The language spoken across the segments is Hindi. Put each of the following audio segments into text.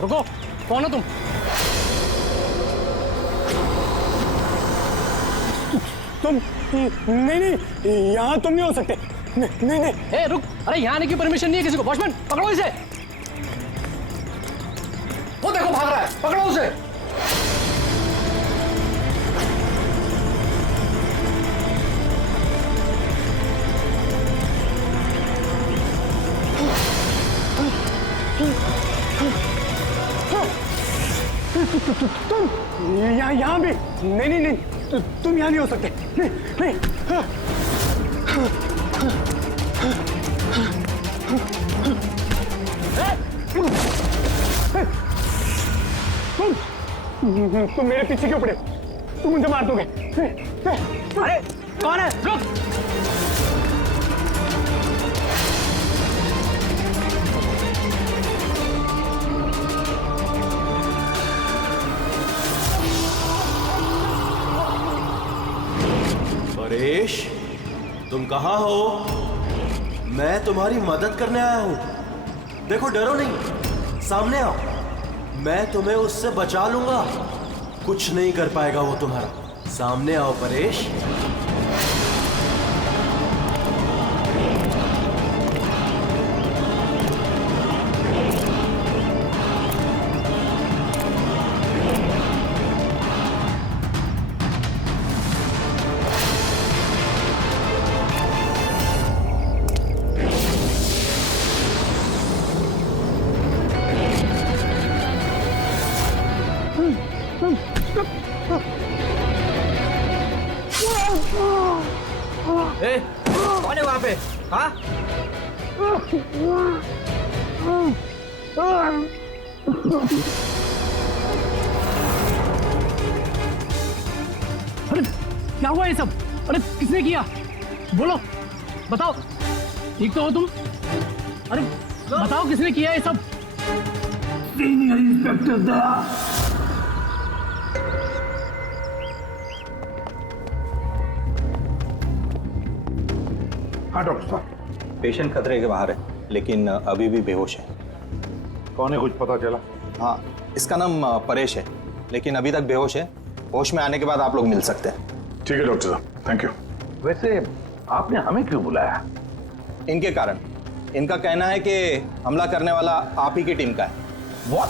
रुको, कौन है तुम? तुम नहीं, यहाँ तुम नहीं हो सकते। नहीं। ए रुक, अरे यहाँ आने की परमिशन नहीं है किसी को। वॉचमैन पकड़ो इसे। वो देखो भाग रहा है, पकड़ो उसे। तुम यहाँ भी नहीं, तुम यहाँ नहीं हो सकते। नहीं। तुम मेरे पीछे क्यों पड़े? तुम मुझे मार दोगे। अरे कौन है? रुक। परेश, तुम कहाँ हो? मैं तुम्हारी मदद करने आया हूँ। देखो, डरो नहीं, सामने आओ। मैं तुम्हें उससे बचा लूंगा। कुछ नहीं कर पाएगा वो तुम्हारा। सामने आओ परेश। ए, कौन है वहां पे? हाँ? अरे क्या हुआ ये सब? अरे किसने किया? बोलो, बताओ। ठीक तो हो तुम? अरे बताओ किसने किया ये सब? सीनियर इंस्पेक्टर दया। हाँ डॉक्टर साहब। पेशेंट खतरे के बाहर है, लेकिन अभी भी बेहोश है। कौन है, कुछ पता चला? हाँ, इसका नाम परेश है, लेकिन अभी तक बेहोश है। होश में आने के बाद आप लोग मिल सकते हैं। ठीक है डॉक्टर साहब, थैंक यू। वैसे आपने हमें क्यों बुलाया? इनके कारण। इनका कहना है कि हमला करने वाला आप ही की टीम का है। व्हाट?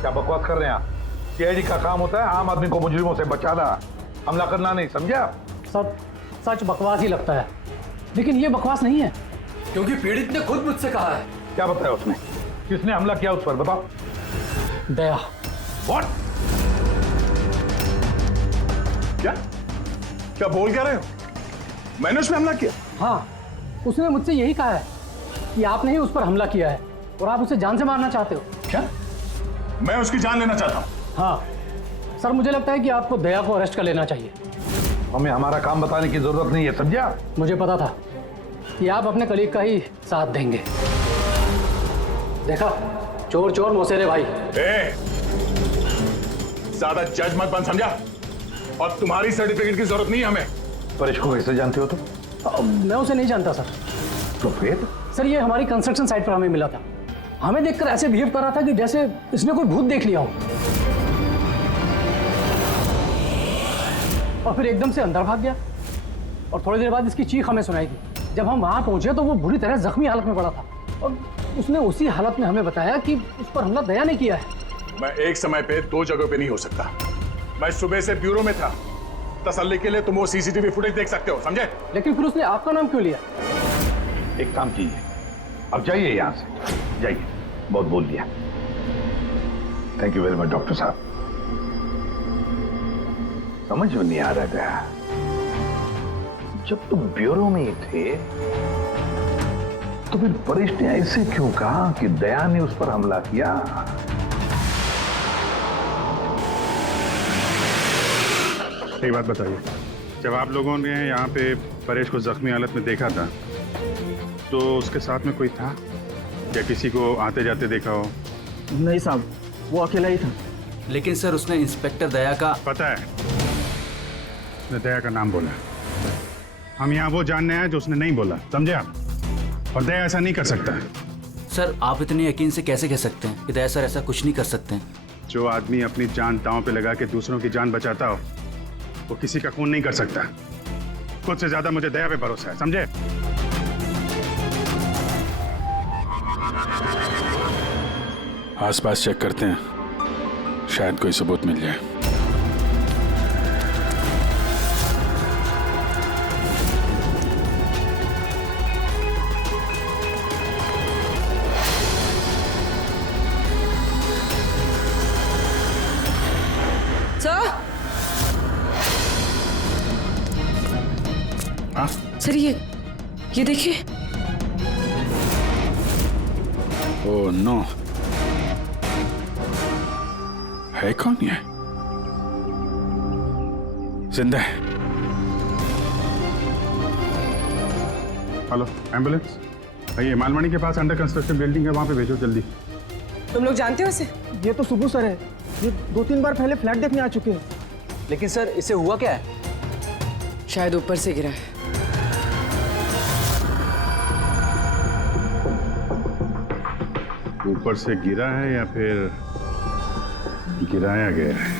क्या बकवास कर रहे हैं आप? सीआईडी का काम होता है आम आदमी को मुजरिमों से बचाना, हमला करना नहीं, समझे आप? सब सच बकवास ही लगता है, लेकिन ये बकवास नहीं है, क्योंकि पीड़ित ने खुद मुझसे कहा है। क्या बताया उसने? किसने हमला किया उस पर, बताओ। दया। व्हाट? क्या बोल क्या रहे हो? मैंने उस पर हमला किया? हाँ, उसने मुझसे यही कहा है कि आपने ही उस पर हमला किया है और आप उसे जान से मारना चाहते हो। क्या? मैं उसकी जान लेना चाहता हूँ? हाँ सर, मुझे लगता है कि आपको दया को अरेस्ट कर लेना चाहिए। हमें हमारा काम बताने की जरूरत नहीं है, समझे आप? मुझे पता था कि आप अपने कलीग का ही साथ देंगे। देखा, चोर चोर मौसेरे भाई। ज्यादा जज मत बन, समझा? और तुम्हारी सर्टिफिकेट की जरूरत नहीं है हमें। परेश को कैसे जानते हो तुम? मैं उसे नहीं जानता सर। तो फिर? सर, ये हमारी कंस्ट्रक्शन साइट पर हमें मिला था। हमें देखकर ऐसे बिहेव कर रहा था कि जैसे इसने कोई भूत देख लिया हो, और फिर एकदम से अंदर भाग गया। और थोड़ी देर बाद इसकी चीख हमें सुनाई दी। जब हम वहां पहुंचे तो वो बुरी तरह जख्मी हालत में पड़ा था, और उसने उसी हालत में हमें बताया कि उस पर हमला दया ने किया है। मैं एक समय पे दो जगह पे नहीं हो सकता। मैं सुबह से ब्यूरो में था। तसल्ली के लिए तुम वो सीसीटीवी फुटेज देख सकते हो, समझे? लेकिन फिर उसने आपका नाम क्यों लिया? एक काम कीजिए, अब जाइए यहाँ से, जाइए। बहुत बोल दिया। Thank you very much doctor साहब। समझ में नहीं आ रहा था, जब तुम ब्यूरो में ही थे तो फिर परेश ने ऐसे क्यों कहा कि दया ने उस पर हमला किया? एक बात बताइए, जब आप लोगों ने यहाँ पे परेश को जख्मी हालत में देखा था तो उसके साथ में कोई था या किसी को आते जाते देखा हो? नहीं साहब, वो अकेला ही था। लेकिन सर, उसने इंस्पेक्टर दया का पता है, उसने दया का नाम बोला। हम यहाँ वो जानने आए जो उसने नहीं बोला, समझे आप? और दया ऐसा नहीं कर सकता। सर आप इतने यकीन से कैसे कह सकते हैं कि दया सर ऐसा कुछ नहीं कर सकते हैं? जो आदमी अपनी जान दांव पे लगा के दूसरों की जान बचाता हो वो किसी का खून नहीं कर सकता। खुद से ज्यादा मुझे दया पे भरोसा है, समझे? आसपास चेक करते हैं, शायद कोई सबूत मिल जाए। सर ये देखिए। ओह नो, है कौन ये? जिंदा है। हेलो एम्बुलेंस, ये मालवानी के पास अंडर कंस्ट्रक्शन बिल्डिंग है, वहां पे भेजो जल्दी। तुम लोग जानते हो इसे? ये तो सुबह सर है, ये 2-3 बार पहले फ्लैट देखने आ चुके हैं। लेकिन सर इसे हुआ क्या है? शायद ऊपर से गिरा है। ऊपर से गिरा है या फिर गिराया गया है?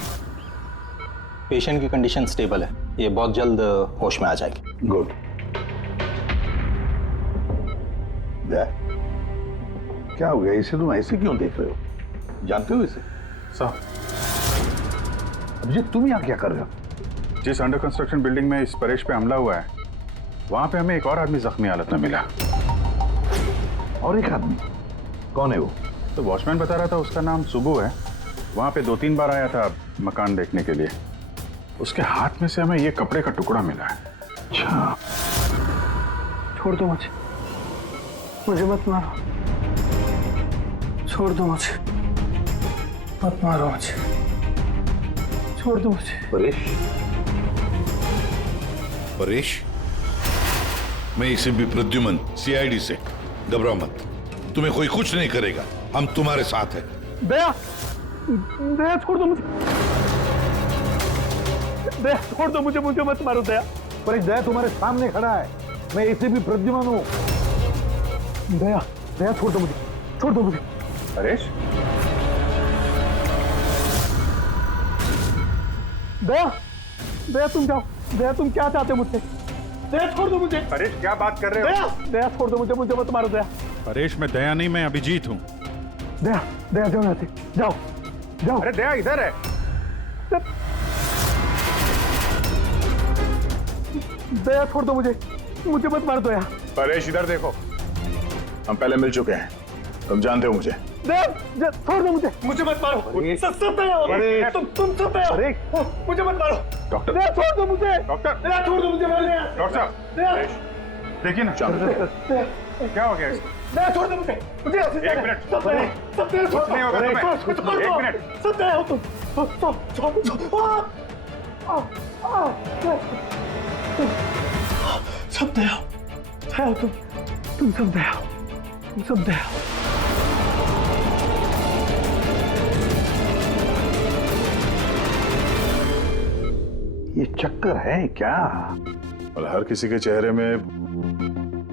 पेशेंट की कंडीशन स्टेबल है, ये बहुत जल्द होश में आ जाएगी। गुड। क्या हो गया? इसे तुम ऐसे क्यों देख रहे हो? जानते हो इसे? साहब, अभिजीत तुम यहाँ क्या कर रहे हो? जिस अंडर कंस्ट्रक्शन बिल्डिंग में इस परेश पे हमला हुआ है वहां पे हमें एक और आदमी जख्मी हालत में मिला। और एक आदमी? कौन है वो? तो वॉचमैन बता रहा था उसका नाम सुबू है, वहां पे 2-3 बार आया था मकान देखने के लिए। उसके हाथ में से हमें ये कपड़े का टुकड़ा मिला है। अच्छा, छोड़ दो मुझे मत मारो, छोड़ दो मुझे, मत मारो मुझे, छोड़ दो मुझे। परेश, परेश, मैं इसे भी प्रद्युमन सीआईडी से, घबराओ मत, तुम्हें कोई कुछ नहीं करेगा, हम तुम्हारे साथ हैं। दया, दया छोड़ दो मुझे, दया छोड़ दो मुझे, मुझे मत मारो दया। परेश दया तुम्हारे सामने खड़ा है, मैं इसे भी प्रद्युमन हूँ। दया, दया छोड़ दो मुझे, छोड़ दो मुझे। परेश, दया, दया तुम जाओ, दया तुम क्या चाहते हो मुझसे? दया छोड़ दो मुझे। परेश क्या बात कर रहे हो? दया, दया छोड़ दो मुझे, मुझे मत मारो दया। परेश मैं दया नहीं, मैं अभिजीत हूँ। दया, दया जाओ यहाँ से, जाओ, जाओ। अरे दया इधर है। दया छोड़ दो मुझे, मुझे मत मार दो दया। परेश इधर देखो, हम पहले मिल चुके हैं, तुम जानते हो मुझे। दया छोड़ दो मुझे, मुझे मत मारो। सब दया हो, तुम सब दया हो, मुझे मत मारो। डॉक्टर, दया छोड़ दो मुझे, डॉक्टर, दया छोड़ दो मुझे। डॉक्टर साहब, परेश, देखिए ना क्या हो गया इसको? दया छोड़ दो मुझे, मुझे एक मिनट, सब दया कुछ नहीं होगा तुम्हें, एक मिनट। सब दया हो तुम, सब दया हो तुम सब दया हो, तुम सब दया हो। ये चक्कर है क्या? और हर किसी के चेहरे में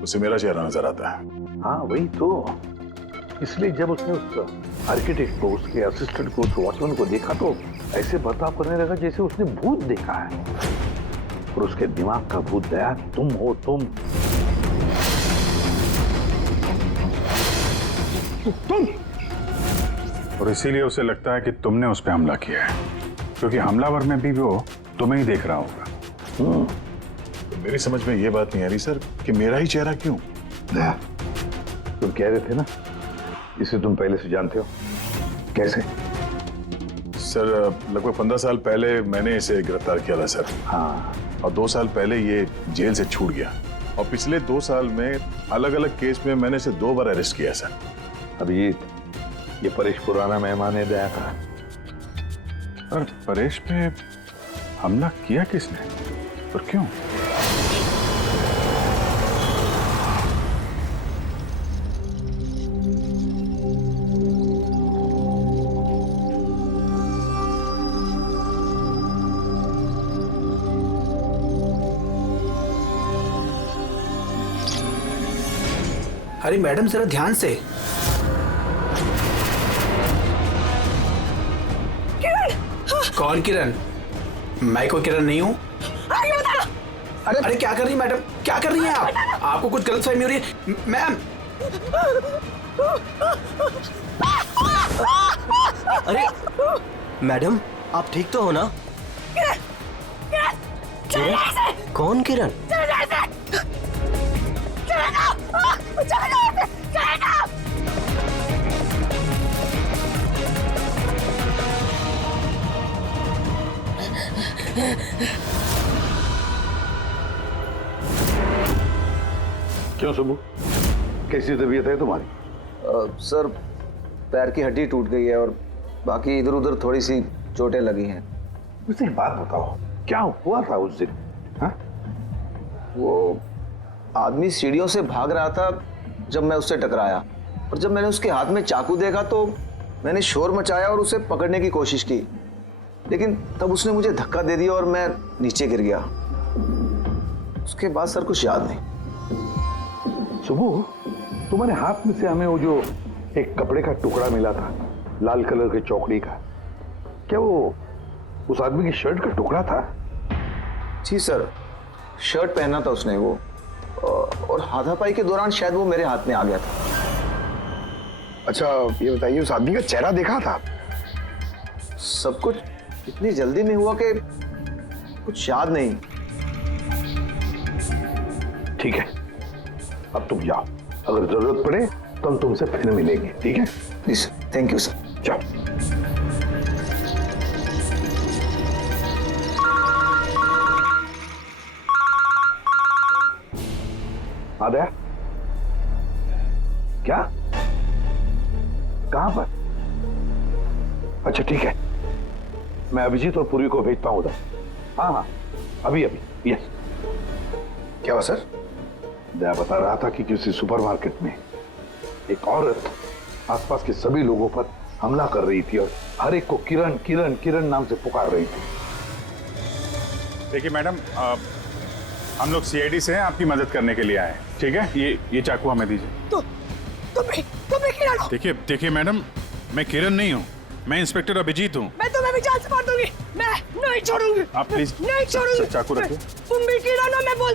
उसे मेरा चेहरा नजर आता है। हाँ वही तो, इसलिए जब उसने उस आर्किटेक्ट को, उसके असिस्टेंट को, उस वॉचमैन को देखा तो ऐसे बर्ताव करने लगा जैसे उसने भूत देखा है। और उसके दिमाग का भूत दया तुम हो, तुम। और इसीलिए उसे लगता है कि तुमने उस पर हमला किया है, क्योंकि हमलावर में भी वो तुम्हें ही देख रहा होगा। तो मेरी समझ में ये बात नहीं आ रही सर कि मेरा ही चेहरा क्यों? दया, तुम कह रहे थे ना इसे तुम पहले से जानते हो, कैसे? सर लगभग 15 साल पहले मैंने इसे गिरफ्तार किया था सर। हाँ, और 2 साल पहले ये जेल से छूट गया, और पिछले 2 साल में अलग अलग केस में मैंने इसे 2 बार अरेस्ट किया सर। अभिजीत, ये परेश पुराना मेहमान है दया का। पर परेश पे हमला किया किसने और क्यों? अरे मैडम जरा ध्यान से। कौन किरण? मैं कोई किरण नहीं हूँ। अरे क्या कर रही है मैडम, क्या कर रही हैं आप? आपको कुछ गलतफहमी हो रही है मैम। अरे मैडम, आप ठीक तो हो ना? किरण? कौन किरण? क्यों सुबह, कैसी तबीयत है तुम्हारी? सर पैर की हड्डी टूट गई है और बाकी इधर उधर थोड़ी सी चोटें लगी हैं। मुझे एक बात बताओ, क्या हुआ था उस दिन? हाँ? वो आदमी सीढ़ियों से भाग रहा था जब मैं उससे टकराया, और जब मैंने उसके हाथ में चाकू देखा तो मैंने शोर मचाया और उसे पकड़ने की कोशिश की, लेकिन तब उसने मुझे धक्का दे दिया और मैं नीचे गिर गया। उसके बाद सर कुछ याद नहीं। सुबह, तुम्हारे हाथ में से हमें वो जो एक कपड़े का टुकड़ा मिला था लाल कलर के चौकड़ी का, क्या वो उस आदमी की शर्ट का टुकड़ा था? जी सर, शर्ट पहना था उसने वो, और हाथापाई के दौरान शायद वो मेरे हाथ में आ गया था। अच्छा ये बताइए, उस आदमी का चेहरा देखा था? सब कुछ इतनी जल्दी में हुआ कि कुछ याद नहीं। ठीक है, अब तुम जाओ, अगर जरूरत पड़े तो हम तुमसे फिर मिलेंगे, ठीक है? Please, thank you sir. जाओ। आदया, क्या? कहां पर? अच्छा ठीक है, मैं अभिजीत और पूर्वी को भेजता हूं उधर। हाँ हाँ, अभी अभी। यस। क्या हुआ सर? मैं बता रहा था कि किसी सुपरमार्केट में एक औरत आसपास के सभी लोगों पर हमला कर रही थी और हर एक को किरण किरण किरण नाम से पुकार रही थी। देखिए मैडम, हम लोग सीआईडी से हैं, आपकी मदद करने के लिए आए हैं, ठीक है? ये चाकू हमें दीजिए। तुम्हें किरण हो? देखिए मैडम, मैं किरण नहीं हूँ, मैं इंस्पेक्टर अभिजीत हूँ। मैं तुम्हें भी जान से मार दूंगी। मैं नहीं छोड़ूंगी। आप प्लीज नहीं छोड़ूंगी। चाकू रखिए। तुम भी किरण हो, मैं बोल।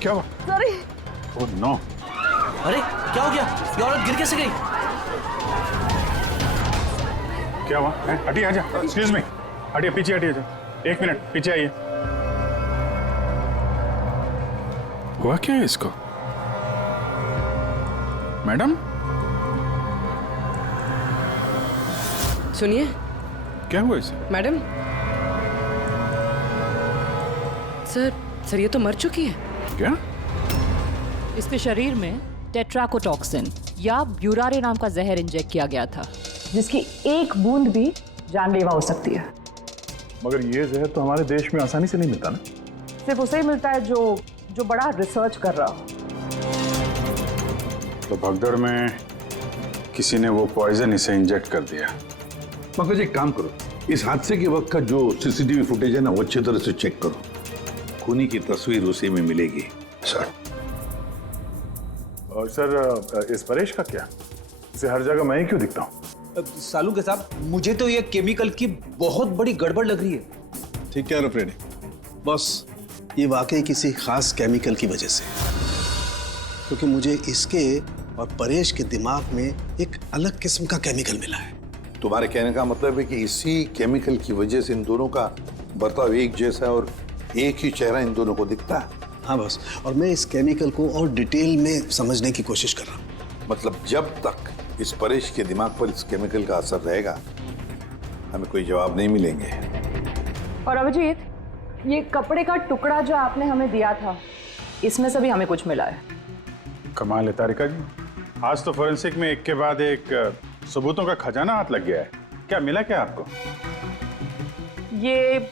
क्या हुआ? सॉरी। Oh no. अरे क्या हो गया? ये औरत गिर कैसे गई? क्या हुआ? हटिए, आजा। एक्सक्यूज मी, हटिए, पीछे हटिए। एक मिनट पीछे आइए। हुआ क्या है इसको? मैडम सुनिए। क्या हुआ इसे? मैडम, सर ये तो मर चुकी है। क्या? इसके शरीर में टेट्राकोटॉक्सिन या ब्यूरारे नाम का जहर इंजेक्ट किया गया था, जिसकी एक बूंद भी जानलेवा हो सकती है। मगर ये जहर तो हमारे देश में आसानी से नहीं मिलता ना? सिर्फ उसे ही मिलता है जो बड़ा रिसर्च कर रहा हो। तो भगदड़ में किसी ने वो पॉइजन इसे इंजेक्ट कर दिया। मगर एक काम करो, इस हादसे के वक्त का जो सीसीटीवी फुटेज है ना, वो अच्छी तरह से चेक करो। खूनी की तस्वीर उसी में मिलेगी। सर। और सर, इस परेश का क्या? इसे हर जगह मैं ही क्यों दिखता हूँ? सालू के साहब, मुझे तो ये केमिकल की बहुत बड़ी गड़बड़ लग रही है। ठीक कह रहे फ्रेडी बॉस, ये वाकई किसी खास केमिकल की वजह से, क्योंकि मुझे इसके और परेश के दिमाग में एक अलग किस्म का केमिकल मिला है। तुम्हारे कहने का मतलब है कि इसी केमिकल की वजह से इन दोनों का बर्ताव एक जैसा है और एक ही चेहरा इन दोनों को दिखता है। हाँ बॉस, और मैं इस केमिकल को और डिटेल में समझने की कोशिश कर रहा हूँ। मतलब जब तक इस परेश के दिमाग पर इस केमिकल का असर रहेगा, हमें कोई जवाब नहीं मिलेंगे। और अभिजीत, ये कपड़े का टुकड़ा जो आपने हमें दिया था, इसमें से भी हमें कुछ मिला है। कमाल है तारिका जी, आज तो फोरेंसिक में एक के बाद एक सबूतों का खजाना हाथ लग गया है। क्या मिला क्या आपको? ये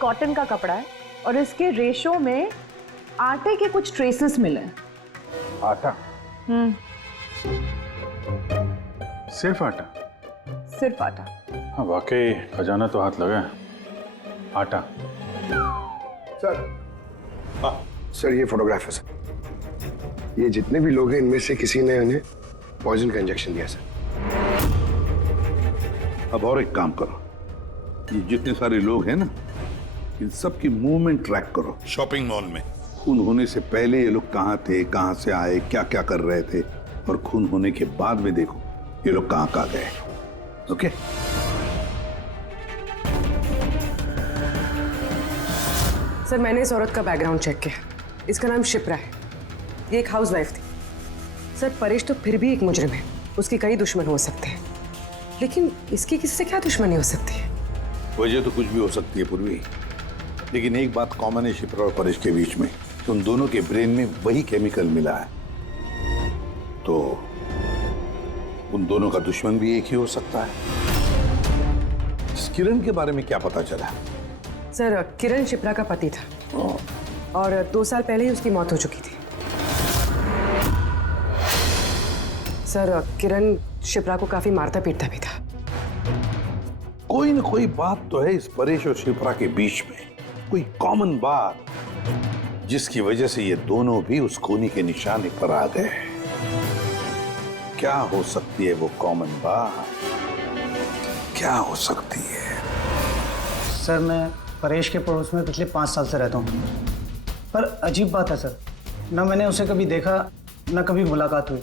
कॉटन का कपड़ा है और इसके रेशों में आटे के कुछ ट्रेसेस मिले। आटा? सिर्फ आटा? सिर्फ आटा। हाँ वाकई खजाना तो हाथ लगा है। आटा। सर। हाँ सर, ये फोटोग्राफ है सर। ये जितने भी लोग हैं इनमें से किसी ने उन्हें पॉइजन का इंजेक्शन दिया सर। अब और एक काम करो, ये जितने सारे लोग हैं ना, इन सब की मूवमेंट ट्रैक करो शॉपिंग मॉल में। खून होने से पहले ये लोग कहाँ थे, कहाँ से आए, क्या क्या कर रहे थे, और खून होने के बाद में देखो ये लोग कहाँ गए। ओके? सर, मैंने इस औरत का बैकग्राउंड चेक किया। इसका नाम शिप्रा है। ये एक हाउसवाइफ थी। सर, परेश तो फिर भी एक मुजरिम है, उसके कई दुश्मन हो सकते हैं, लेकिन इसकी किससे क्या दुश्मनी हो सकती है? वजह तो कुछ भी हो सकती है पूर्वी, लेकिन एक बात कॉमन है शिप्रा और परेश के बीच में, उन दोनों के ब्रेन में वही केमिकल मिला है, तो उन दोनों का दुश्मन भी एक ही हो सकता है। इस किरण के बारे में क्या पता चला? सर, किरण शिप्रा का पति था और 2 साल पहले ही उसकी मौत हो चुकी थी। सर, किरण शिप्रा को काफी मारता पीटता भी था। कोई ना कोई बात तो है इस परेश और शिप्रा के बीच में, कोई कॉमन बात, जिसकी वजह से ये दोनों भी उस खूनी के निशाने पर आ गए। क्या हो सकती है वो कॉमन बात? क्या हो सकती है? सर, मैं परेश के पड़ोस में पिछले 5 साल से रहता हूँ, पर अजीब बात है सर, ना मैंने उसे कभी देखा, ना कभी मुलाकात हुई।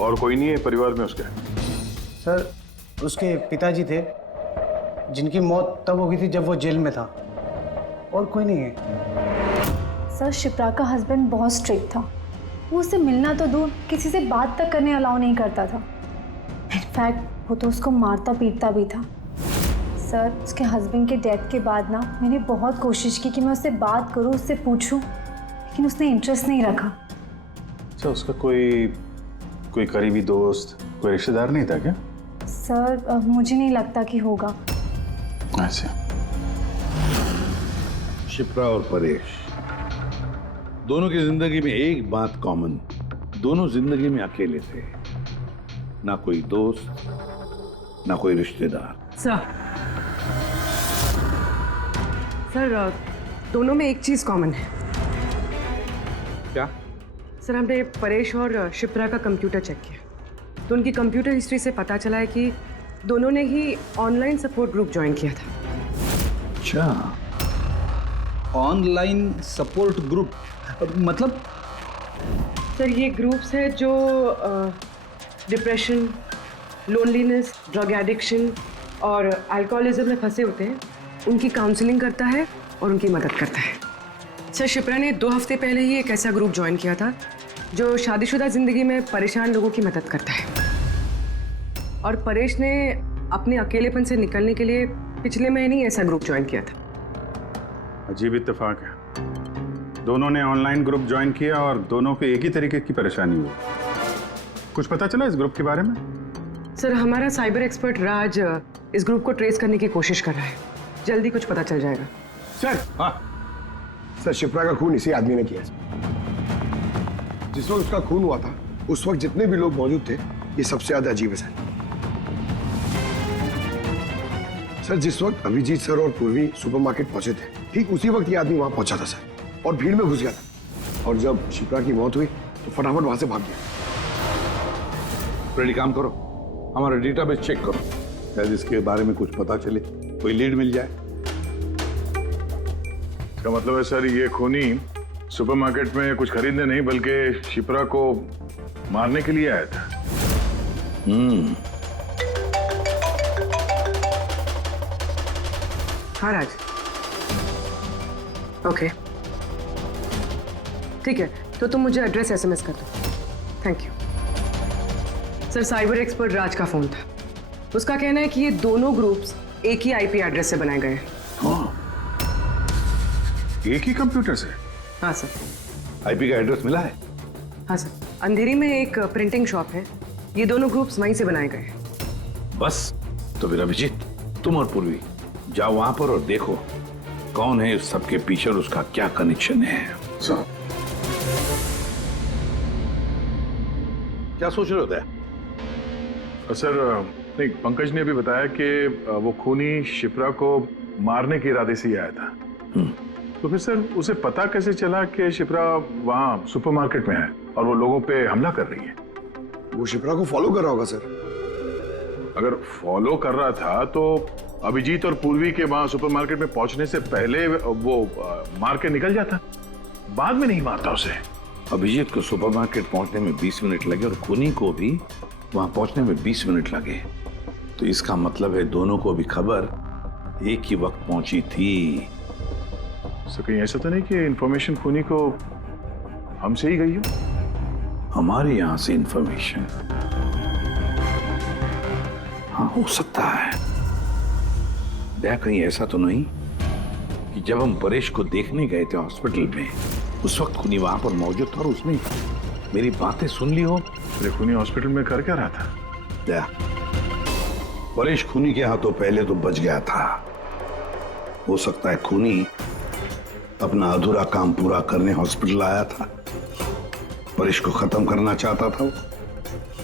और कोई नहीं है परिवार में उसके? सर, उसके पिताजी थे, जिनकी मौत तब हो गई थी जब वो जेल में था, और कोई नहीं है। सर, शिप्रा का हस्बैंड बहुत स्ट्रिक्ट था। वो उससे मिलना तो दूर, किसी से बात तक करने अलाउ नहीं करता था। इनफैक्ट वो तो उसको मारता पीटता भी था। सर, उसके हस्बैंड के डेथ के बाद ना मैंने बहुत कोशिश की कि मैं उससे बात करूं, उससे पूछूं, लेकिन उसने इंटरेस्ट नहीं रखा। अच्छा, उसका कोई करीबी दोस्त, कोई रिश्तेदार नहीं था क्या? सर, मुझे नहीं लगता कि होगा। अच्छा। शिप्रा और परेश दोनों की जिंदगी में एक बात कॉमन, दोनों जिंदगी में अकेले थे, ना कोई दोस्त, ना कोई रिश्तेदार। सर, दोनों में एक चीज कॉमन है। क्या? सर, हमने परेश और शिप्रा का कंप्यूटर चेक किया, तो उनकी कंप्यूटर हिस्ट्री से पता चला है कि दोनों ने ही ऑनलाइन सपोर्ट ग्रुप ज्वाइन किया था। अच्छा, ऑनलाइन सपोर्ट ग्रुप मतलब? सर, ये ग्रुप्स है जो डिप्रेशन, लोनलीनेस, ड्रग एडिक्शन और अल्कोहलिज्म में फंसे होते हैं, उनकी काउंसलिंग करता है और उनकी मदद करता है। सर, शिप्रा ने 2 हफ्ते पहले ही एक ऐसा ग्रुप ज्वाइन किया था जो शादीशुदा जिंदगी में परेशान लोगों की मदद करता है, और परेश ने अपने अकेलेपन से निकलने के लिए पिछले महीने ही ऐसा ग्रुप ज्वाइन किया था। अजीब इत्तेफाक है, दोनों ने ऑनलाइन ग्रुप ज्वाइन किया और दोनों को एक ही तरीके की परेशानी हुई। कुछ पता चला इस ग्रुप के बारे में? सर, हमारा साइबर एक्सपर्ट राज इस ग्रुप को ट्रेस करने की कोशिश कर रहा है, जल्दी कुछ पता चल जाएगा। सर, हाँ सर, शिप्रा का खून इसी आदमी ने किया। जिस वक्त उसका खून हुआ था, उस वक्त जितने भी लोग मौजूद थे, ये सबसे ज्यादा अजीब है सर। जिस वक्त अभिजीत सर और पूर्वी सुपरमार्केट पहुंचे थे, ठीक उसी वक्त ये आदमी वहां पहुंचा था सर, और भीड़ में घुस गया था, और जब शिप्रा की मौत हुई तो फटाफट वहां से भाग गया। रेडी, काम करो, हमारा डेटाबेस चेक करो, शायद इसके बारे में कुछ पता चले, कोई लीड मिल जाए। इसका मतलब है सर, ये खूनी सुपरमार्केट में कुछ खरीदने नहीं बल्कि शिप्रा को मारने के लिए आया था। हाँ राज, ओके, ठीक है, तो तुम मुझे एड्रेस SMS कर दो। Thank you. Sir, cyber expert Raj का फोन था, उसका कहना है कि ये दोनों ग्रुप्स एक ही IP एड्रेस से बनाए गए हैं। एक ही कंप्यूटर से? हाँ सर। IP का एड्रेस मिला है? हाँ सर, अंधेरी में एक प्रिंटिंग शॉप है, ये दोनों ग्रुप्स वहीं से बनाए गए हैं। बस, तो फिर अभिजीत, तुम और पूर्वी जाओ वहां पर और देखो कौन है इस सबके पीछे और उसका क्या कनेक्शन है। सर, क्या सोच रहे होते हैं? सर, नहीं, पंकज ने अभी बताया कि वो खूनी शिप्रा को मारने के इरादे से ही आया था। तो फिर सर, उसे पता कैसे चला कि शिप्रा वहाँ सुपरमार्केट में है और वो लोगों पे हमला कर रही है? वो शिप्रा को फॉलो कर रहा होगा सर। अगर फॉलो कर रहा था तो अभिजीत और पूर्वी के वहां सुपरमार्केट में पहुंचने से पहले वो मार के निकल जाता, बाद में नहीं मारता उसे। अभिजीत को सुपरमार्केट पहुंचने में 20 मिनट लगे और खूनी को भी वहां पहुंचने में 20 मिनट लगे, तो इसका मतलब है दोनों को भी खबर एक ही वक्त पहुंची थी। तो कहीं ऐसा तो नहीं कि इंफॉर्मेशन खूनी को हमसे ही गई हो? हमारे यहां से इंफॉर्मेशन? हाँ, हो सकता है। क्या कहीं ऐसा तो नहीं कि जब हम परेश को देखने गए थे हॉस्पिटल में, उस वक्त खूनी वहां पर मौजूद था और उसने मेरी बातें सुन ली हो? अरे खूनी हॉस्पिटल में कर क्या रहा था? क्या परेश खूनी के हाथों पहले तो बच गया था। हो सकता है खूनी अपना अधूरा काम पूरा करने हॉस्पिटल आया था, परेश को खत्म करना चाहता था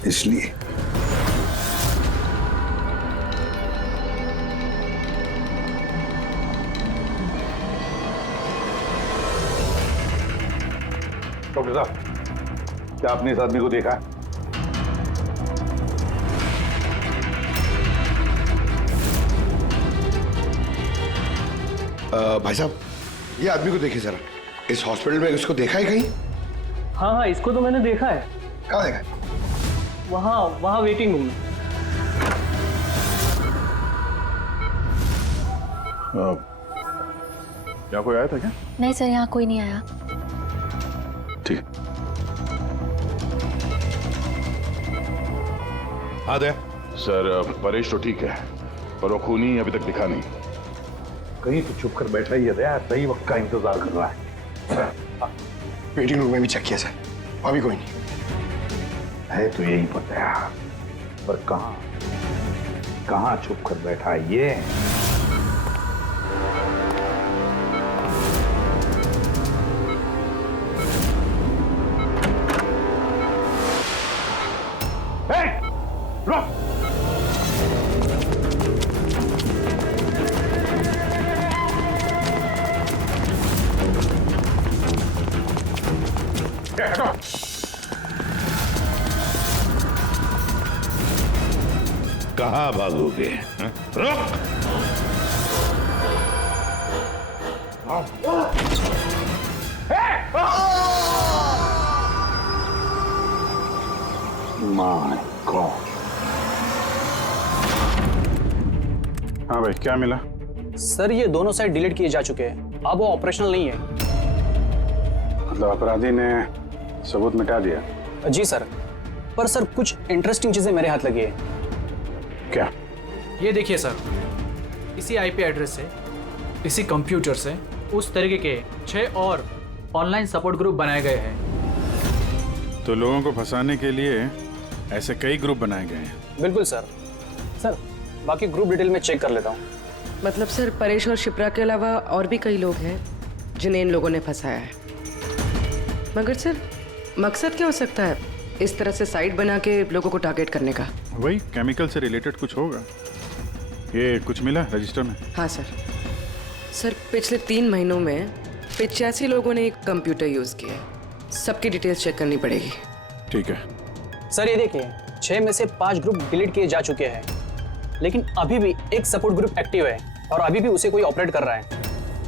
इसलिए। डॉक्टर साहब, क्या आपने इस आदमी को देखा? भाई साहब, ये आदमी को देखिए जरा, इस हॉस्पिटल में इसको देखा है कहीं? हाँ हाँ, इसको तो मैंने देखा है। कहाँ देखा है? वहाँ वेटिंग रूम में। यहाँ कोई आया था क्या? नहीं सर, यहाँ कोई नहीं आया। ठीक। हाँ दे सर, परेश तो ठीक है पर वो खूनी अभी तक दिखा नहीं। कहीं तो छुप कर बैठा ही है दया, सही वक्त का इंतजार कर रहा है। वेटिंग रूम में भी चेक किया सर, अभी कोई नहीं है। तो यही पता है, पर कहाँ छुप कर बैठा है ये? कहाँ भागोगे? रुक! My God! हाँ भाई, क्या मिला? सर, ये दोनों साइड डिलीट किए जा चुके हैं, अब वो ऑपरेशनल नहीं है। मतलब अपराधी ने सबूत मिटा दिया? जी सर, पर सर कुछ इंटरेस्टिंग चीजें मेरे हाथ लगी है। क्या? ये देखिए सर, इसी आईपी एड्रेस से, इसी कंप्यूटर से उस तरीके के 6 और ऑनलाइन सपोर्ट ग्रुप बनाए गए हैं। तो लोगों को फंसाने के लिए ऐसे कई ग्रुप बनाए गए हैं? बिल्कुल सर। सर, बाकी ग्रुप डिटेल में चेक कर लेता हूँ। मतलब सर, परेश और शिप्रा के अलावा और भी कई लोग हैं जिन्हें इन लोगों ने फंसाया है। मगर सर, मकसद क्या हो सकता है इस तरह से साइट बना के लोगों को टारगेट करने का? वही केमिकल से रिलेटेड कुछ होगा। ये कुछ मिला रजिस्टर में? हाँ सर। सर, पिछले 3 महीनों में 85 लोगों ने एक कंप्यूटर यूज किया है। सबकी डिटेल्स चेक करनी पड़ेगी। ठीक है सर, ये देखिए, 6 में से 5 ग्रुप डिलीट किए जा चुके हैं, लेकिन अभी भी एक सपोर्ट ग्रुप एक्टिव है और अभी भी उसे कोई ऑपरेट कर रहा है।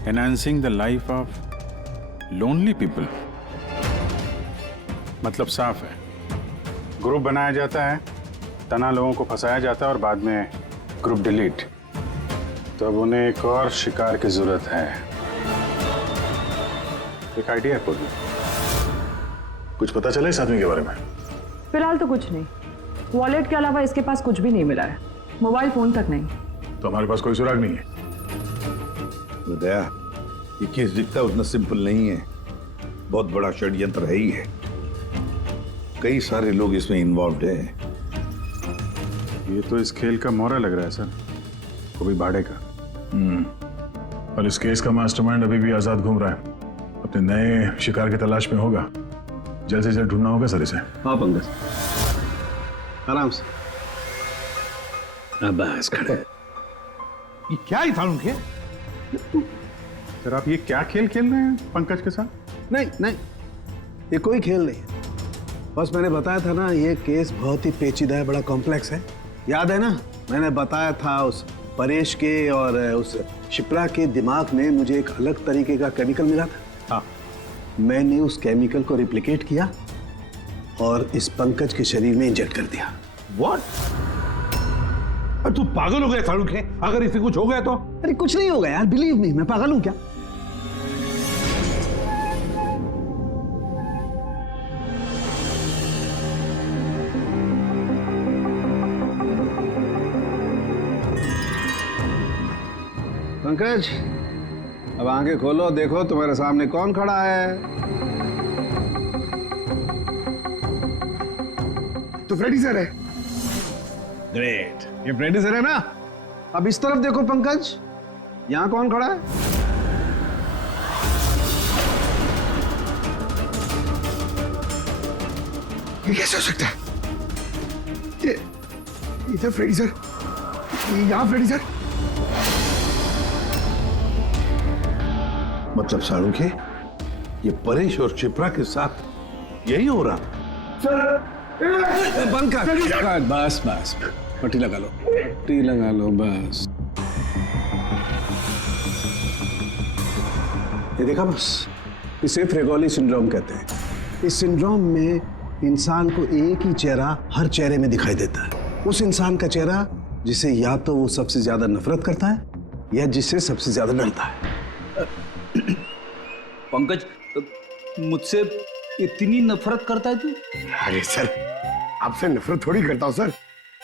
Enhancing the life of lonely people. मतलब साफ है, ग्रुप बनाया जाता है, तना लोगों को फंसाया जाता है और बाद में ग्रुप डिलीट। तब उन्हें एक और शिकार की जरूरत है। एक आइडिया है पूरी। कुछ पता चला इस आदमी के बारे में? फिलहाल तो कुछ नहीं। वॉलेट के अलावा इसके पास कुछ भी नहीं मिला है, मोबाइल फोन तक नहीं। तो हमारे पास कोई सुराग नहीं है। दया, ये केस दिखता उतना सिंपल नहीं है, बहुत बड़ा षड्यंत्र है ही है। कई सारे लोग इसमें इन्वॉल्व है। ये तो इस खेल का मोहरा लग रहा है सर, वो भी भाड़े का। और इस केस का मास्टरमाइंड अभी भी आजाद घूम रहा है, अपने नए शिकार की तलाश में होगा। जल्द से जल्द ढूंढना होगा सर इसे। हाँ पंकज, आराम से। बस खड़े। ये क्या ही था उनके? सर, आप ये क्या खेल खेल रहे हैं पंकज के साथ? नहीं नहीं, ये कोई खेल नहीं है। बस मैंने बताया था ना, ये केस बहुत ही पेचीदा है, बड़ा कॉम्प्लेक्स है। याद है ना मैंने बताया था उस परेश के और उस शिप्रा के दिमाग में मुझे एक अलग तरीके का केमिकल मिला था। हाँ, मैंने उस केमिकल को रिप्लिकेट किया और इस पंकज के शरीर में इंजेक्ट कर दिया। व्हाट? तू पागल हो गया शाहरुख है? अगर इसे कुछ हो गया तो? अरे कुछ नहीं होगा यार, बिलीव मी, मैं पागल हूं क्या? पंकज, अब आंखें खोलो, देखो तुम्हारे सामने कौन खड़ा है। तो फ्रेडी सर है। ग्रेट, ये फ्रेडी सर है ना? अब इस तरफ देखो पंकज, यहां कौन खड़ा है? ये कैसे हो सकता है? ये इधर फ्रेडी सर, यहाँ फ्रेडी सर। मतलब शाहरुख है, ये परेश और शिप्रा के साथ यही हो रहा? बंद कर। बस बस, पट्टी लगा लो, पट्टी लगा लो बस। ये देखा बस, इसे फ्रेगोली सिंड्रोम कहते हैं। इस सिंड्रोम में इंसान को एक ही चेहरा हर चेहरे में दिखाई देता है। उस इंसान का चेहरा जिसे या तो वो सबसे ज्यादा नफरत करता है या जिससे सबसे ज्यादा डरता है। पंकज, मुझसे इतनी नफरत करता है तू? अरे सर, आपसे नफरत थोड़ी करता हूँ सर,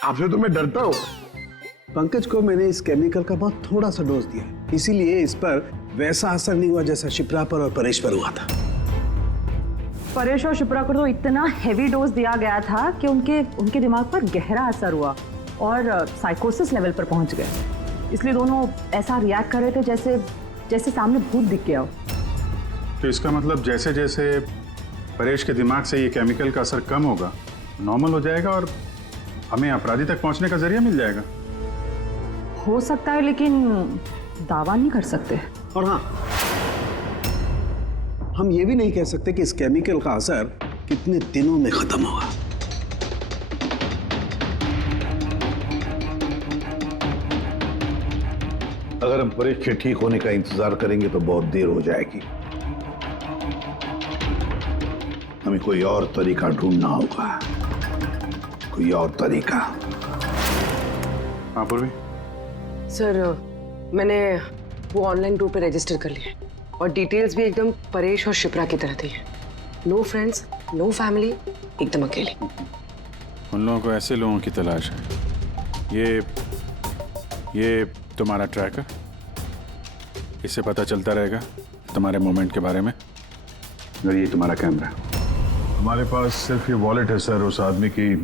आपसे तो मैं डरता हूँ। पंकज को मैंने इस केमिकल का बहुत थोड़ा सा डोज दिया, इसीलिए इस पर वैसा असर नहीं हुआ जैसा शिप्रा पर और परेश पर हुआ था। परेश और शिप्रा को तो इतना हैवी डोज दिया गया था कि उनके दिमाग पर गहरा असर हुआ और साइकोसिस लेवल पर पहुंच गए। इसलिए दोनों ऐसा रिएक्ट कर रहे थे जैसे सामने भूत दिख गया हो। तो इसका मतलब जैसे जैसे परेश के दिमाग से ये केमिकल का असर कम होगा, नॉर्मल हो जाएगा और हमें अपराधी तक पहुंचने का जरिया मिल जाएगा। हो सकता है, लेकिन दावा नहीं कर सकते। और हाँ, हम ये भी नहीं कह सकते कि इस केमिकल का असर कितने दिनों में खत्म होगा। अगर हम परेश के ठीक होने का इंतजार करेंगे तो बहुत देर हो जाएगी। हमें कोई और तरीका ढूंढना होगा, कोई और तरीका। हाँ पूर्वी। सर, मैंने वो ऑनलाइन ग्रुप पे रजिस्टर कर लिया है और डिटेल्स भी एकदम परेश और शिप्रा की तरह थी। नो फ्रेंड्स, नो फैमिली, एकदम अकेले। उन लोगों को ऐसे लोगों की तलाश है। ये तुम्हारा ट्रैकर, इससे पता चलता रहेगा तुम्हारे मूवमेंट के बारे में। और ये तुम्हारा कैमरा। हमारे पास सिर्फ ये वॉलेट है सर, उस आदमी की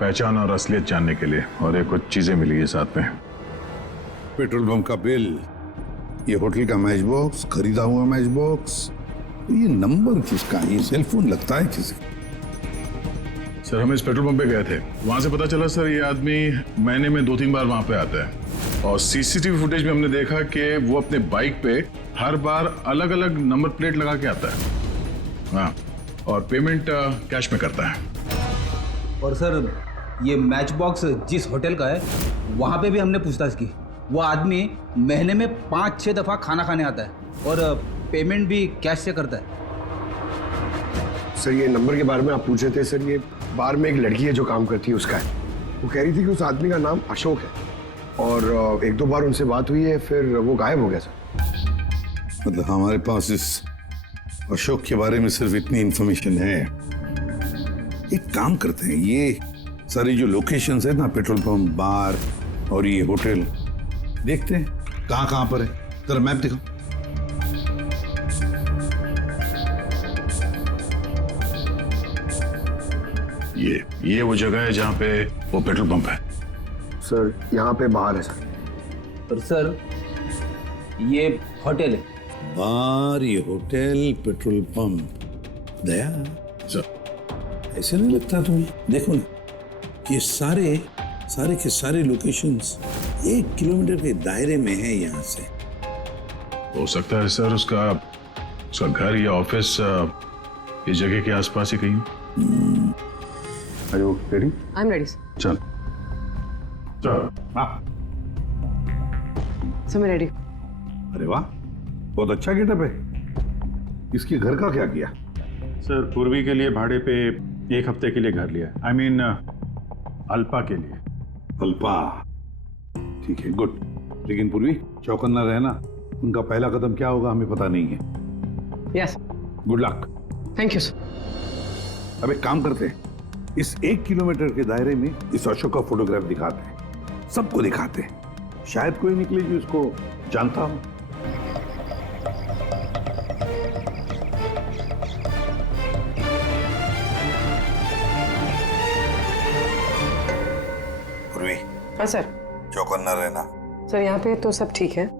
पहचान और असलियत जानने के लिए, और ये कुछ चीजें मिली है साथ में। पेट्रोल पंप का बिल, ये होटल का मैच बॉक्स, खरीदा हुआ मैच बॉक्स, ये नंबर किसका है? ये सेलफोन लगता है किसी? सर हम इस पेट्रोल पंप पे गए थे, वहां से पता चला सर ये आदमी महीने में 2-3 बार वहां पे आता है और सीसीटीवी फुटेज में हमने देखा कि वो अपने बाइक पे हर बार अलग अलग नंबर प्लेट लगा के आता है। हाँ, और पेमेंट कैश में करता है। और सर ये मैच बॉक्स जिस होटल का है वहाँ पे भी हमने पूछताछ की। वो आदमी महीने में 5-6 दफ़ा खाना खाने आता है और पेमेंट भी कैश से करता है। सर ये नंबर के बारे में आप पूछ रहे थे सर, ये बार में एक लड़की है जो काम करती है उसका है। वो कह रही थी कि उस आदमी का नाम अशोक है और 1-2 बार उनसे बात हुई है, फिर वो गायब हो गया सर। मतलब हमारे पास इस अशोक के बारे में सिर्फ इतनी इंफॉर्मेशन है। एक काम करते हैं, ये सारी जो लोकेशंस है ना, पेट्रोल पंप, बार और ये होटल, देखते हैं कहाँ पर है। जरा मैप दिखाओ। ये वो जगह है जहाँ पे वो पेट्रोल पंप है। सर यहाँ पे बाहर है सर। और सर ये होटल है। बार, ये होटल, पेट्रोल पंप। दया सर, ऐसे नहीं लगता तुम्हें? देखो ना, ये सारे के सारे लोकेशंस 1 किलोमीटर के दायरे में है यहाँ से। हो सकता है सर उसका घर या ऑफिस इस जगह के आसपास ही कहीं। Are you ready? I'm ready. चल चलो। हाँ। सर मैं रेडी। अरे वाह, बहुत अच्छा गेटअप है। इसके घर का क्या किया? सर पूर्वी के लिए भाड़े पे 1 हफ्ते के लिए घर लिया। आई मीन अल्पा के लिए। अल्पा, ठीक है, गुड। लेकिन पूर्वी, चौकन्ना रहना। उनका पहला कदम क्या होगा हमें पता नहीं है। Yes. Good luck. Thank you sir. अब एक काम करते हैं, इस 1 किलोमीटर के दायरे में इस अशोक का फोटोग्राफ दिखाते हैं, सबको दिखाते हैं। शायद कोई निकले जो इसको जानता हो। पूर्वी। हाँ सर। चौकन्ना रहना। सर यहाँ पे तो सब ठीक है।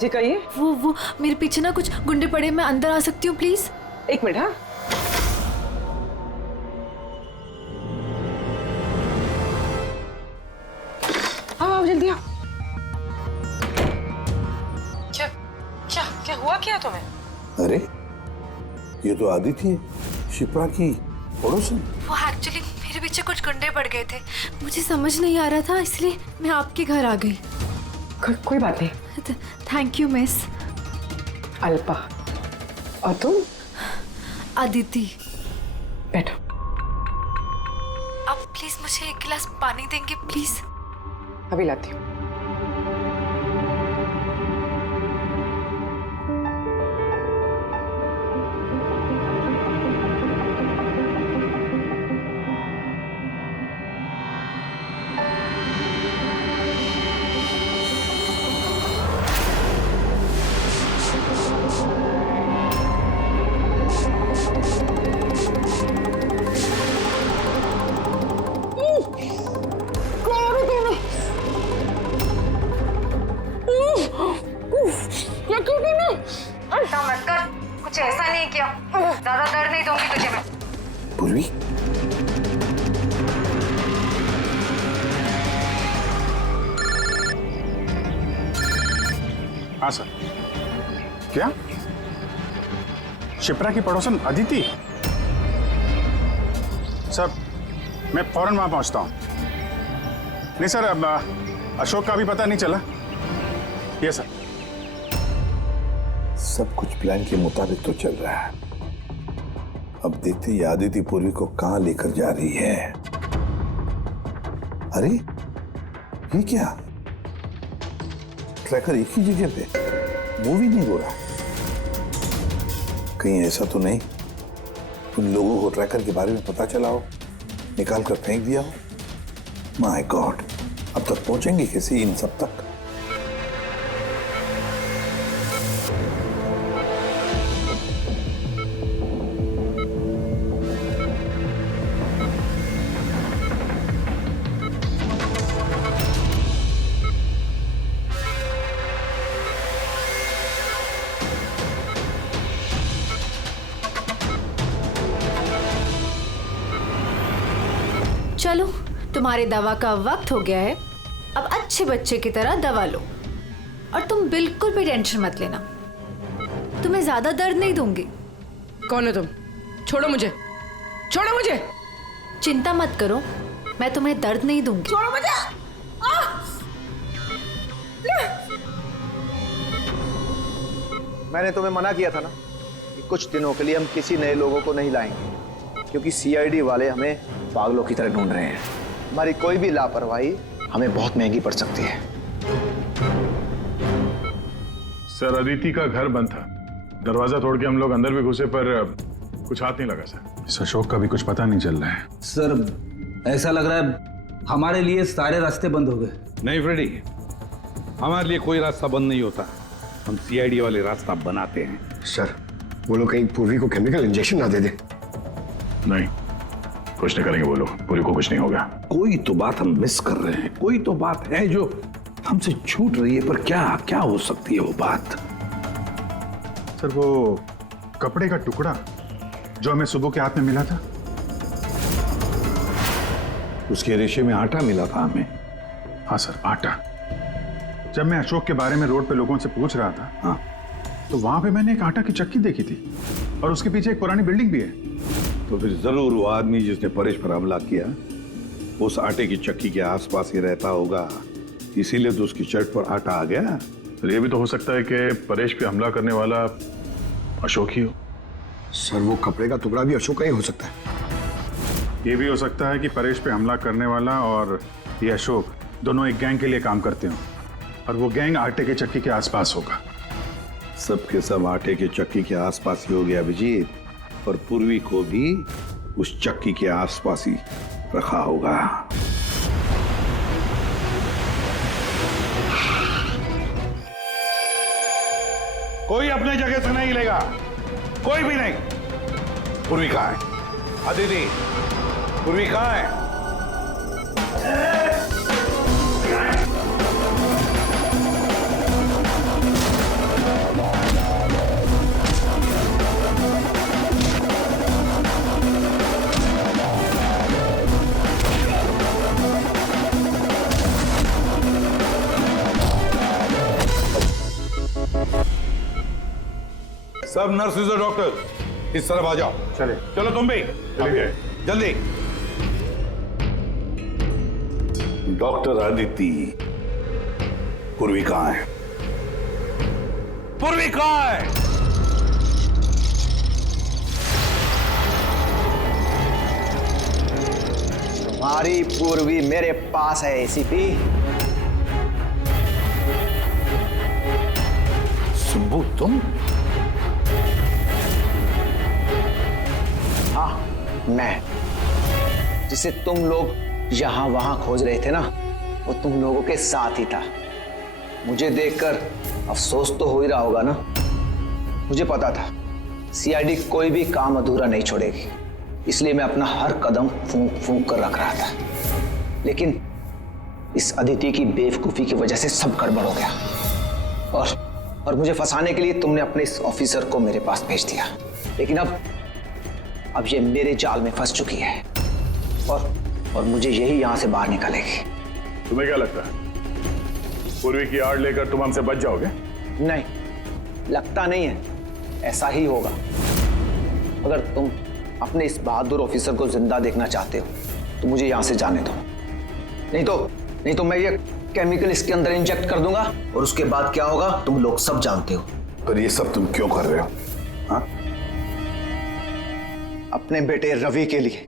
जी कहिए। वो मेरे पीछे ना कुछ गुंडे पड़े, मैं अंदर आ सकती हूँ प्लीज? 1 मिनट। हाँ हाँ जल्दी आओ। क्या क्या क्या हुआ क्या तुम्हें? अरे ये तो आदिति है, शिप्रा की पड़ोसन। वो एक्चुअली मेरे पीछे कुछ गुंडे पड़ गए थे, मुझे समझ नहीं आ रहा था, इसलिए मैं आपके घर आ गई। कोई बात नहीं। Thank you miss. अल्पा। और तुम? अदिति। बैठो। अब प्लीज मुझे 1 गिलास पानी देंगे प्लीज? अभी लाती हूँ। कुछ ऐसा नहीं किया, ज्यादा दर्द नहीं दूंगी तुझे मैं। पूर्वी, हाँ सर। क्या शिप्रा की पड़ोसन अदिति? सर मैं फौरन वहां पहुंचता हूं। नहीं सर, अब अशोक का भी पता नहीं चला। ये सर। सब कुछ प्लान के मुताबिक तो चल रहा है। अब देखते हैं आदिति पूर्वी को कहां लेकर जा रही है। अरे ये क्या, ट्रैकर एक ही जगह पे मूवी नहीं हो रहा? कहीं ऐसा तो नहीं उन लोगों को ट्रैकर के बारे में पता चला हो, निकाल कर फेंक दिया हो? माय गॉड, अब तक पहुंचेंगे कैसे इन सब तक? चलो, तुम्हारे दवा का वक्त हो गया है। अब अच्छे बच्चे की तरह दवा लो, और तुम बिल्कुल भी टेंशन मत लेना, तुम्हें ज्यादा दर्द नहीं दूंगी। कौन हो तुम? छोड़ो मुझे, छोड़ो मुझे। चिंता मत करो, मैं तुम्हें दर्द नहीं दूंगी। छोड़ो मुझे। मैंने तुम्हें मना किया था ना कि कुछ दिनों के लिए हम किसी नए लोगों को नहीं लाएंगे, क्योंकि सीआईडी वाले हमें पागलों की तरह ढूंढ रहे हैं। हमारी कोई भी लापरवाही हमें बहुत महंगी पड़ सकती है। सर अदिति का घर बंद था, दरवाजा तोड़ के हम लोग अंदर भी घुसे पर कुछ हाथ नहीं लगा सर। इस अशोक का भी कुछ पता नहीं चल रहा है। सर ऐसा लग रहा है हमारे लिए सारे रास्ते बंद हो गए। नहीं फ्रेडी, हमारे लिए कोई रास्ता बंद नहीं होता, हम सीआईडी वाले रास्ता बनाते हैं। सर वो लोग कहीं पूर्वी को केमिकल इंजेक्शन ना दे दे। नहीं, कुछ नहीं करेंगे वो लोग, पूरी को कुछ नहीं होगा। कोई तो बात हम मिस कर रहे हैं, कोई तो बात है जो हमसे छूट रही है, पर क्या क्या हो सकती है वो बात? सर वो कपड़े का टुकड़ा जो हमें सुबह के हाथ में मिला था, उसके रेशे में आटा मिला था हमें। हाँ सर, आटा। जब मैं अशोक के बारे में रोड पे लोगों से पूछ रहा था, हाँ, तो वहां पे मैंने एक आटा की चक्की देखी थी और उसके पीछे एक पुरानी बिल्डिंग भी है। तो फिर जरूर वो आदमी जिसने परेश पर हमला किया उस आटे की चक्की के आसपास ही रहता होगा, इसीलिए तो उसकी शर्ट पर आटा आ गया। तो ये भी तो हो सकता है कि परेश पे हमला करने वाला अशोक ही हो। सर वो कपड़े का टुकड़ा भी अशोक का ही हो सकता है। ये भी हो सकता है कि परेश पे हमला करने वाला और ये अशोक दोनों एक गैंग के लिए काम करते हो और वो गैंग आटे के चक्की के आसपास होगा। सबके सब आटे के चक्की के आसपास ही हो गया अभिजीत, और पूर्वी को भी उस चक्की के आसपास ही रखा होगा। कोई अपने जगह से नहीं हिलेगा, कोई भी नहीं। पूर्वी कहाँ है? अदिति, पूर्वी कहाँ है? सब नर्सेज और डॉक्टर इस तरफ आ जाओ। चले। चलो तुम भी जल्दी। डॉक्टर अदिति, पूर्वी कहाँ है? पूर्वी कहाँ है? तुम्हारी पूर्वी मेरे पास है एसीपी। सुब्बू तुम? हाँ, मैं। जिसे तुम लोग यहां वहां खोज रहे थे ना, वो तुम लोगों के साथ ही था। मुझे देखकर अफसोस तो हो ही रहा होगा ना। मुझे पता था सीआईडी कोई भी काम अधूरा नहीं छोड़ेगी, इसलिए मैं अपना हर कदम फूंक फूंक कर रख रहा था। लेकिन इस अदिति की बेवकूफी की वजह से सब गड़बड़ हो गया और मुझे फंसाने के लिए तुमने अपने इस ऑफिसर को मेरे पास भेज दिया। लेकिन अब ये मेरे जाल में फंस चुकी है और मुझे यही यहां से बाहर निकालेगी। तुम्हें क्या लगता है पूर्वी की आड़ लेकर तुम हमसे बच जाओगे? नहीं, लगता नहीं है, ऐसा ही होगा। अगर तुम अपने इस बहादुर ऑफिसर को जिंदा देखना चाहते हो तो मुझे यहां से जाने दो। नहीं तो मैं ये केमिकल इसके अंदर इंजेक्ट कर दूंगा और उसके बाद क्या होगा तुम लोग सब जानते हो। पर ये सब तुम क्यों कर रहे हो? हाँ? अपने बेटे रवि के लिए।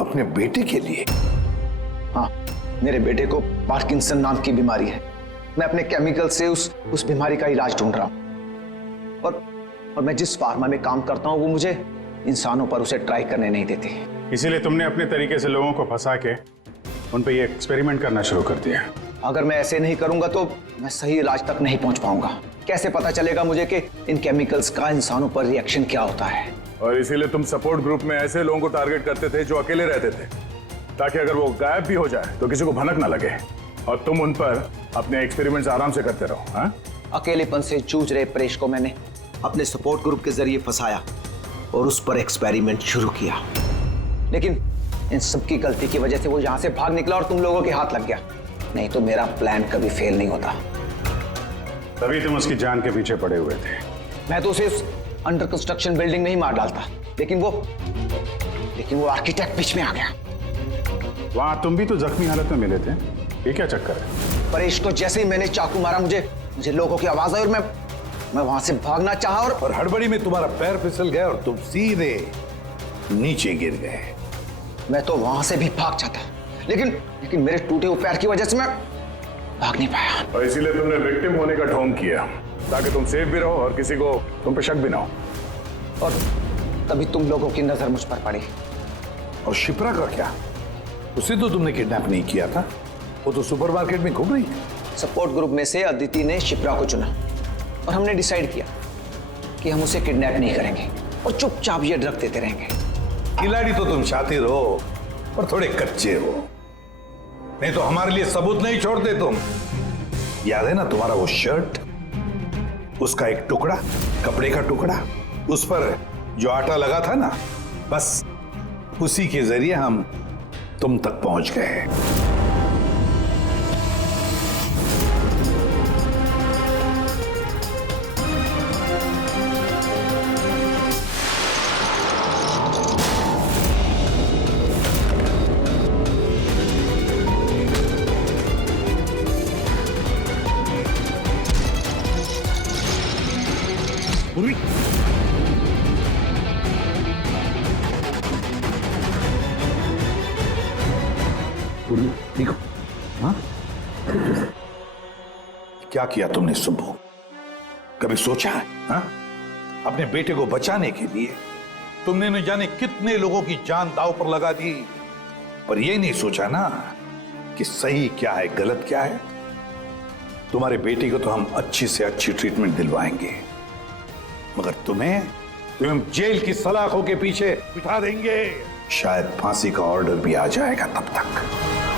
अपने बेटे के लिए? हाँ, मेरे बेटे को पार्किंसन नाम की बीमारी है। मैं अपने केमिकल से उस बीमारी का इलाज ढूंढ रहा हूं और मैं जिस फार्मा में काम करता हूं वो मुझे इंसानों पर उसे ट्राई करने नहीं देती। इसीलिए तुमने अपने तरीके से लोगों को फंसा के उन पे ये एक्सपेरिमेंट करना शुरू कर दिया। अगर मैं ऐसे नहीं करूंगा तो मैं सही इलाज तक नहीं पहुंच पाऊंगा। कैसे पता चलेगा मुझे कि इन केमिकल्स का इंसानों पर रिएक्शन क्या होता है? और इसीलिए तुम सपोर्ट ग्रुप में ऐसे लोगों को टारगेट करते थे जो अकेले रहते थे, ताकि अगर वो गायब भी हो जाए तो किसी को भनक ना लगे और तुम उन पर अपने एक्सपेरिमेंट्स आराम से करते रहो। हाँ? अकेलेपन से जूझ रहे परेश को मैंने अपने सपोर्ट ग्रुप के जरिए फंसाया और उस पर एक्सपेरिमेंट शुरू किया। लेकिन इन सबकी गलती की वजह से वो यहां से भाग निकला और तुम लोगों के हाथ लग गया। नहीं तो मेरा प्लान कभी फेल नहीं होता। तभी तुम उसकी जान के पीछे पड़े हुए थे। मैं तो उसे उस अंडर कंस्ट्रक्शन बिल्डिंग में ही मार डालता, लेकिन वो आर्किटेक्ट बीच में आ गया। वहां तुम भी तो जख्मी हालत में मिले थे, ये क्या चक्कर है? परेश को जैसे ही मैंने चाकू मारा मुझे लोगों की आवाज आई और मैं वहां से भागना चाहा और हड़बड़ी में तुम्हारा पैर फिसल गया और तुम सीधे नीचे गिर गए। मैं तो वहां से भी भाग जाता, लेकिन मेरे टूटे हुए पैर की वजह से मैं भाग नहीं पाया। और इसीलिए तुमने विक्टिम होने का ढोंग किया ताकि तुम सेफ भी रहो और किसी को तुम पे शक भी ना हो। और तभी तुम लोगों की नजर मुझ पर पड़ी। और शिप्रा का क्या? उसे तो तुमने किडनैप नहीं किया था, वो तो सुपरमार्केट में घूम रही थी। सपोर्ट ग्रुप में से अदिति ने शिप्रा को चुना और हमने डिसाइड किया कि हम उसे किडनैप नहीं करेंगे और चुपचाप ये ड्रग देते रहेंगे। खिलाड़ी तो तुम शातिर हो और थोड़े कच्चे हो, नहीं तो हमारे लिए सबूत नहीं छोड़ते तुम। याद है ना तुम्हारा वो शर्ट, उसका एक टुकड़ा, कपड़े का टुकड़ा, उस पर जो आटा लगा था ना, बस उसी के जरिए हम तुम तक पहुंच गए। पूर्वी, पूर्वी देखो, हाँ क्या किया तुमने सुब्बू? कभी सोचा है? हाँ? अपने बेटे को बचाने के लिए तुमने न जाने कितने लोगों की जान दांव पर लगा दी, पर यह नहीं सोचा ना कि सही क्या है गलत क्या है। तुम्हारे बेटे को तो हम अच्छी से अच्छी ट्रीटमेंट दिलवाएंगे, मगर तुम्हें जेल की सलाखों के पीछे बिठा देंगे। शायद फांसी का ऑर्डर भी आ जाएगा तब तक।